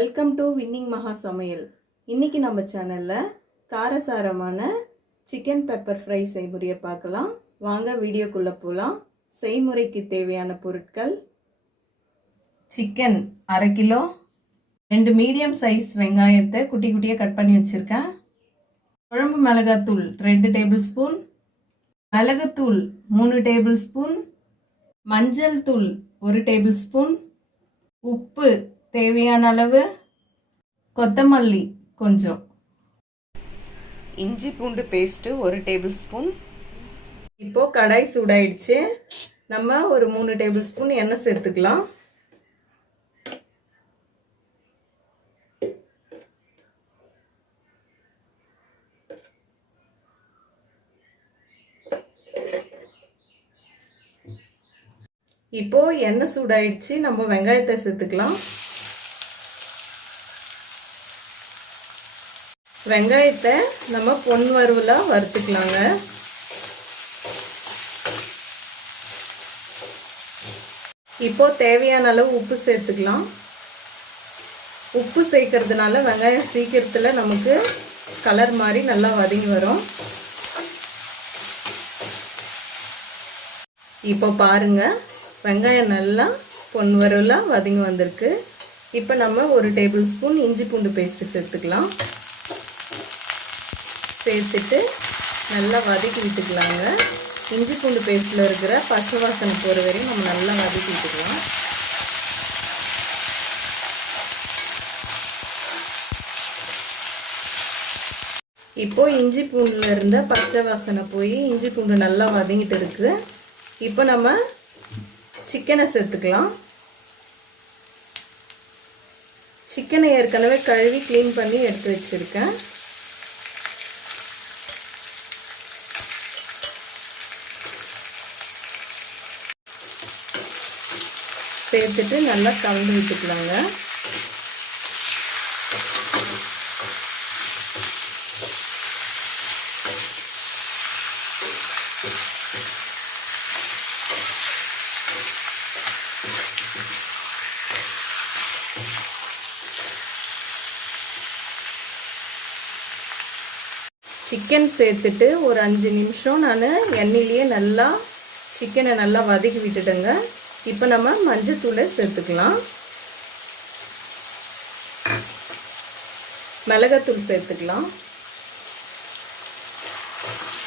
Welcome to winning மகா சமையல். இன்னைக்கு நம்ம சேனல்ல காரசாரமான சிக்கன் பெப்பர் ஃப்ரை செய்முறையை பார்க்கலாம். வாங்க வீடியோக்குள்ள போகலாம். செய்முறைக்கு தேவையான பொருட்கள்: சிக்கன் 1/2 கிலோ, 2 மீடியம் சைஸ் வெங்காயத்தை குட்டி குட்டியாக கட் பண்ணி வச்சிருக்கேன், குழம்பு மிளகாத்தூள் 2 டேபிள் ஸ்பூன், மிளகுத்தூள் 3 டேபிள் ஸ்பூன், மஞ்சள் தூள் 1 டேபிள் ஸ்பூன், உப்பு தேவையான அளவு, கொத்தமல்லி கொஞ்சம், இஞ்சி பூண்டு பேஸ்ட்டு 1 டேபிள் ஸ்பூன். இப்போ கடாய் சூடாயிடுச்சு. நம்ம ஒரு 3 டேபிள் ஸ்பூன் எண்ணெய் சேர்த்துக்கலாம். இப்போ எண்ணெய் சூடாயிடுச்சு. நம்ம வெங்காயத்தை சேர்த்துக்கலாம். வெங்காயத்தை நம்ம பொன் வறுவலா வறுத்துக்கலாங்க. இப்போ தேவையான அளவு உப்பு சேர்த்துக்கலாம். உப்பு சேர்க்கறதுனால வெங்காயம் சீக்கிரத்தில் நமக்கு கலர் மாதிரி நல்லா வதங்கி வரும். இப்போ பாருங்க, வெங்காயம் நல்லா பொன் வறுவலா வதங்கி வந்திருக்கு. இப்போ நம்ம 1 டேபிள் ஸ்பூன் இஞ்சி பூண்டு பேஸ்ட் சேர்த்துக்கலாம். சேர்த்துட்டு நல்லா வதக்கி விட்டுக்கலாங்க. இஞ்சி பூண்டு பேஸ்ட்டில் இருக்கிற பச்சை வாசனை போகிற வரையும் நம்ம நல்லா வதக்கி விட்டுக்கலாம். இப்போ இஞ்சி பூண்டில் இருந்த பச்சை வாசனை போய் இஞ்சி பூண்டு நல்லா வதங்கிட்டு இருக்கு. இப்போ நம்ம சிக்கனை சேர்த்துக்கலாம். சிக்கனை ஏற்கனவே கழுவி க்ளீன் பண்ணி எடுத்து வச்சிருக்கேன். சேர்த்துட்டு நல்லா கலந்து விட்டுக்கலாங்க. சிக்கன் சேர்த்துட்டு ஒரு 5 நிமிஷம் நான் எண்ணெயிலேயே நல்லா சிக்கனை நல்லா வதக்கி விட்டுட்டேங்க. இப்போ நம்ம மஞ்சத்தூளை சேர்த்துக்கலாம். மிளகாத்தூள் சேர்த்துக்கலாம்.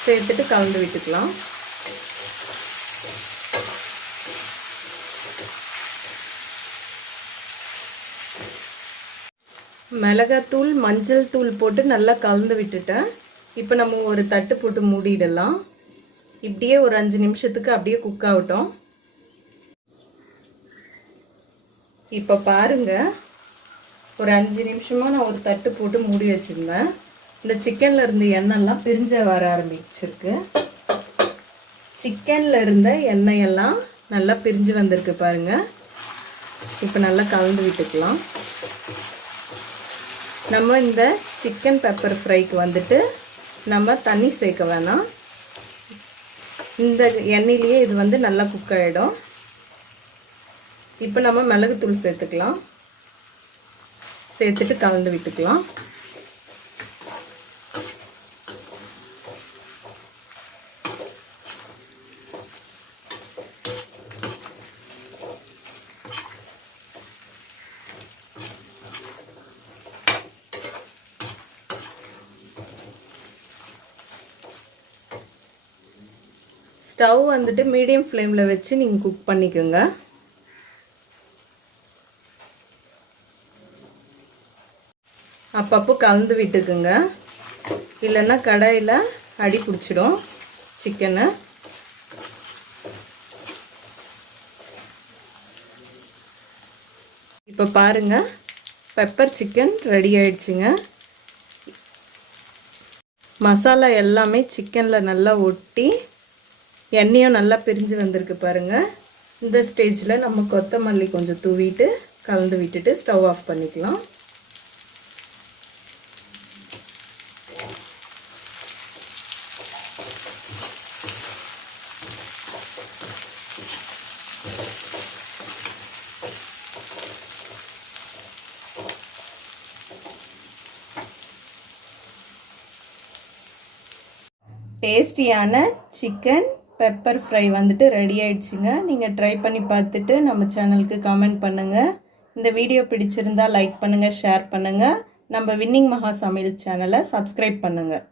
சேர்த்துட்டு கலந்து விட்டுக்கலாம். மிளகாத்தூள் மஞ்சள் தூள் போட்டு நல்லா கலந்து விட்டுட்டேன். இப்போ நம்ம ஒரு தட்டு போட்டு மூடிடலாம். இப்படியே ஒரு 5 நிமிஷத்துக்கு அப்படியே குக் ஆகட்டும். இப்போ பாருங்க, ஒரு 5 நிமிஷமா நான் ஒரு தட்டு போட்டு மூடி வச்சிருந்தேன். இந்த சிக்கன்ல இருந்த எண்ணெய்லாம் பிரிஞ்ச வர ஆரம்பிச்சிருக்கு. சிக்கன்ல இருந்த எண்ணெயெல்லாம் நல்லா பிரிஞ்சு வந்திருக்கு பாருங்க. இப்போ நல்லா கலந்து விட்டுக்கலாம். நம்ம இந்த சிக்கன் பெப்பர் ஃப்ரைக்கு வந்துட்டு நம்ம தண்ணி சேர்க்க வேணாம். இந்த எண்ணெயிலேயே இது வந்து நல்லா குக் ஆகிடும். இப்போ நம்ம மிளகுத்தூள் சேர்த்துக்கலாம். சேர்த்துட்டு கலந்து விட்டுக்கலாம். ஸ்டவ் வந்துட்டு மீடியம் ஃப்ளேமில் வச்சு நீங்கள் குக் பண்ணிக்கோங்க. அப்பப்போ கலந்து விட்டுக்குங்க, இல்லைன்னா கடாயில் அடி பிடிச்சிடும் சிக்கனை. இப்போ பாருங்க, பெப்பர் சிக்கன் ரெடி ஆயிடுச்சுங்க. மசாலா எல்லாமே சிக்கனில் நல்லா ஒட்டி எண்ணெயும் நல்லா பிரிஞ்சு வந்திருக்கு பாருங்க. இந்த ஸ்டேஜில் நம்ம கொத்தமல்லி கொஞ்சம் தூவிட்டு கலந்து விட்டுட்டு ஸ்டவ் ஆஃப் பண்ணிக்கலாம். டேஸ்டியான சிக்கன் பெப்பர் ஃப்ரை வந்துட்டு ரெடி ஆயிடுச்சுங்க. நீங்கள் ட்ரை பண்ணி பார்த்துட்டு நம்ம சேனலுக்கு கமெண்ட் பண்ணுங்கள். இந்த வீடியோ பிடிச்சிருந்தா லைக் பண்ணுங்கள், ஷேர் பண்ணுங்கள். நம்ம வின்னிங் மகா சமையல் சேனலை சப்ஸ்கிரைப் பண்ணுங்கள்.